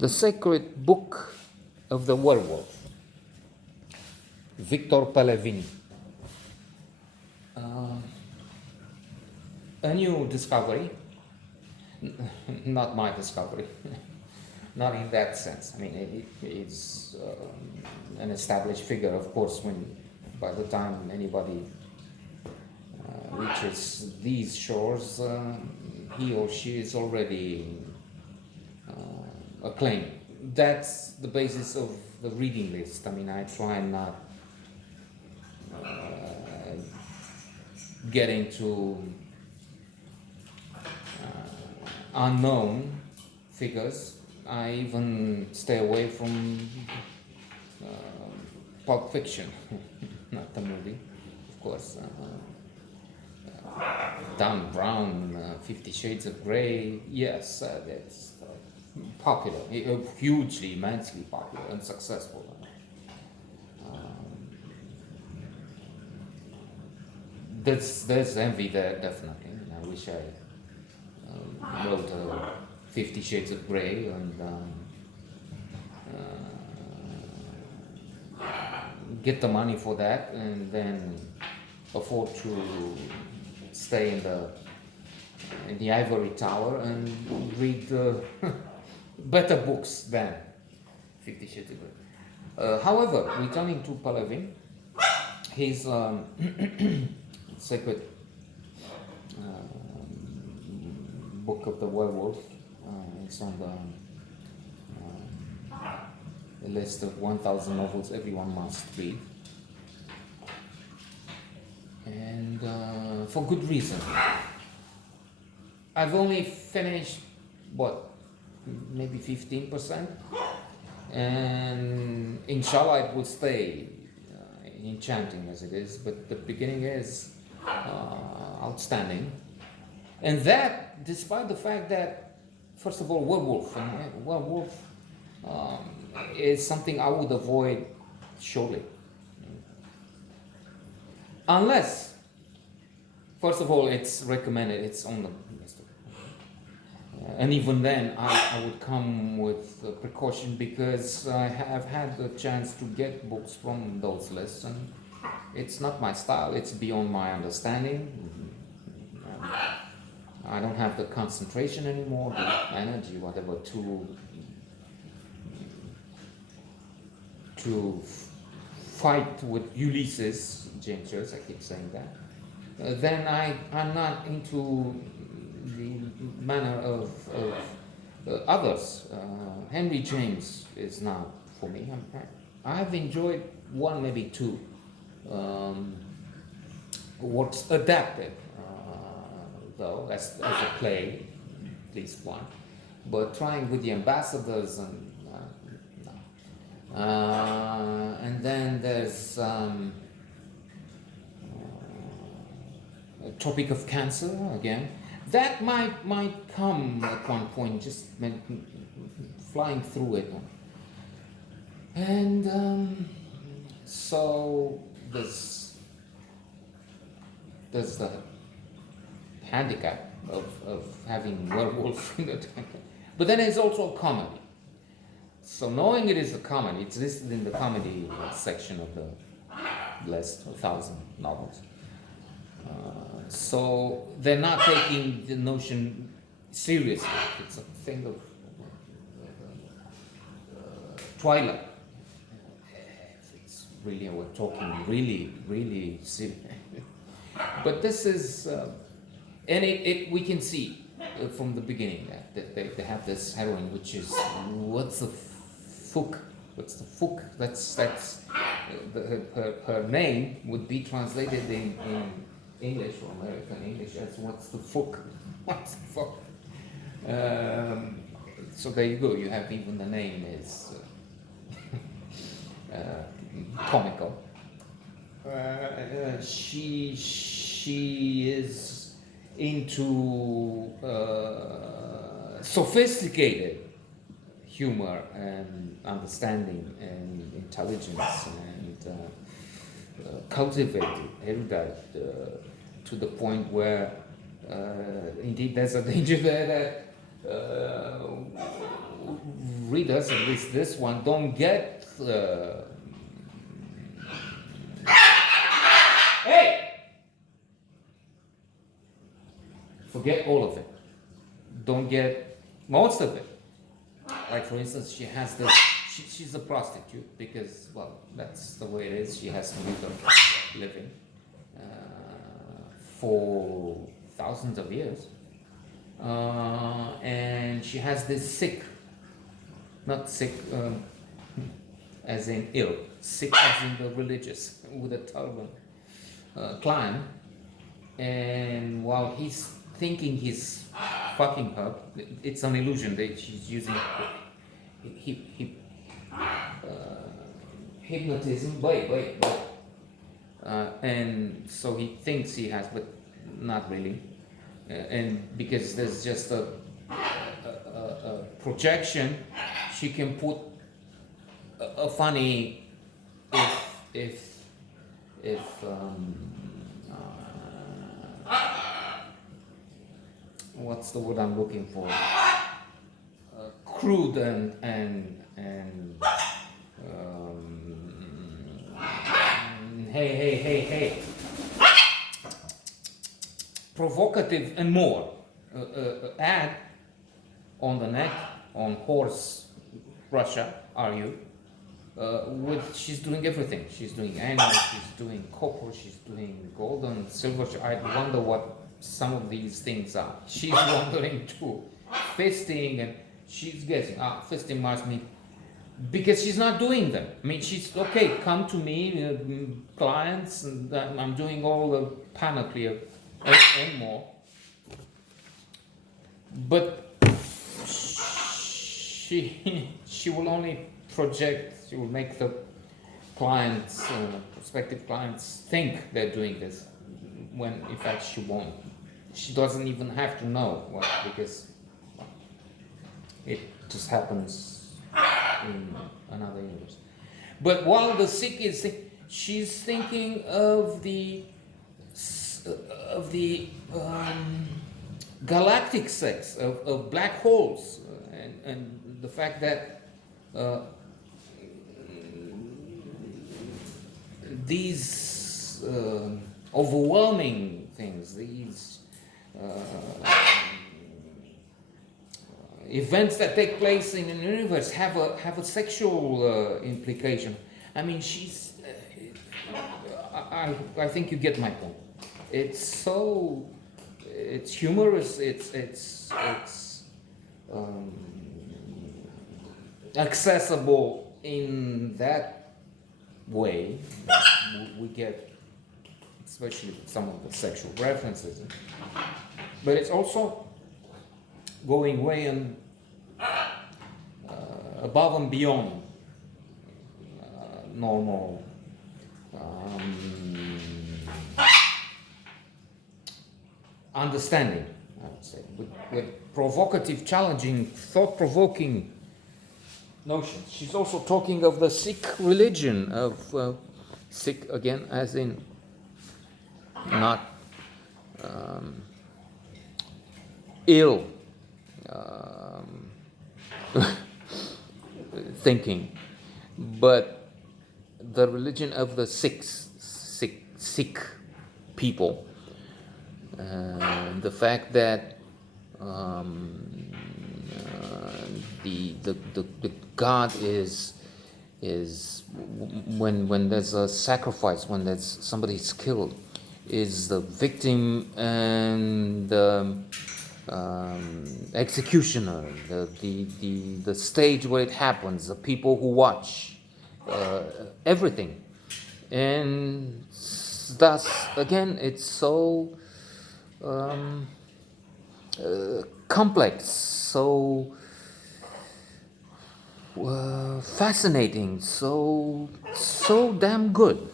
The Sacred Book of the Werewolf, Viktor Pelevin. A new discovery, not my discovery, not in that sense. I mean, it's an established figure, of course, by the time anybody reaches these shores, he or she is already acclaimed. That's the basis of the reading list. I mean, I try and not get into unknown figures. I even stay away from Pulp Fiction, not the movie, of course. Dan Brown, 50 Shades of Grey, yes, that's popular, hugely, immensely popular and successful. There's envy there, definitely. I wish I wrote 50 Shades of Grey and get the money for that, and then afford to stay in the ivory tower and read better books than 50 Shades of Grey. However, returning to Pelevin, his sacred book of the werewolf, it's on the list of 1,000 novels everyone must read, and for good reason. I've only finished maybe 15%, and inshallah it will stay enchanting as it is, but the beginning is outstanding, and that despite the fact that, first of all, werewolf is something I would avoid surely, unless, first of all, it's recommended, it's on the list, and even then I would come with precaution, because I have had the chance to get books from those lists, and it's not my style, it's beyond my understanding. I don't have the concentration anymore, the energy, whatever, to fight with Ulysses, James Joyce, I keep saying that. Then I'm not into the manner of others. Henry James is not for me. I've enjoyed one, maybe two works adapted, though, as a play, at least one. But trying with the ambassadors and no. And then there's Tropic of Cancer again. That might come at one point, just flying through it. And so there's the handicap of having werewolf in the title. But then it's also a comedy. So knowing it is a comedy, it's listed in the comedy section of the list, 1,000 novels. So they're not taking the notion seriously. It's a thing of Twilight. It's really, we're talking really serious. But this is, and we can see from the beginning that they have this heroine, which is, what's the fuck? That's her name would be translated in English or American English as what's the fuck? What's the fuck? So there you go. You have even the name is comical. She is into sophisticated humor and understanding and intelligence and cultivated, erudite, to the point where indeed there's a danger there that readers, at least this one, don't get. Hey! Forget all of it. Don't get most of it. Like, for instance, she has this. She's a prostitute because, well, that's the way it is. She has to make a living for thousands of years. And she has this sick, not sick as in ill, sick as in the religious, with a turban, client. And while he's thinking he's fucking her, it's an illusion that she's using hypnotism. Wait. And so he thinks he has, but not really. And because there's just a projection, she can put a funny if what's the word I'm looking for? Crude and hey, provocative and more. Ad on the neck, on horse Russia, are you? She's doing everything. She's doing animals, she's doing copper, she's doing gold and silver. I wonder what some of these things are. She's wondering too. Fisting, and she's guessing. Fisting must mean, because she's not doing them. I mean, she's okay. Come to me, clients, and I'm doing all the panoply and more. But she will only project. She will make the clients, prospective clients, think they're doing this, when in fact she won't. She doesn't even have to know what, because it just happens in another universe. But while the sick is sick, she's thinking of the galactic sex of black holes, and the fact that these overwhelming things, these events that take place in the universe have a sexual implication. I mean, she's. I think you get my point. It's humorous. It's accessible in that way. We get, especially some of the sexual references, but it's also going way and above and beyond normal understanding, I would say, with provocative, challenging, thought-provoking notions. She's also talking of the Sikh religion, of Sikh again, as in not ill thinking, but the religion of the Sikh people. The fact that the God is when there's a sacrifice, when there's somebody's killed, is the victim and the executioner, the stage where it happens, the people who watch, everything, and thus again it's so complex, so fascinating, so damn good.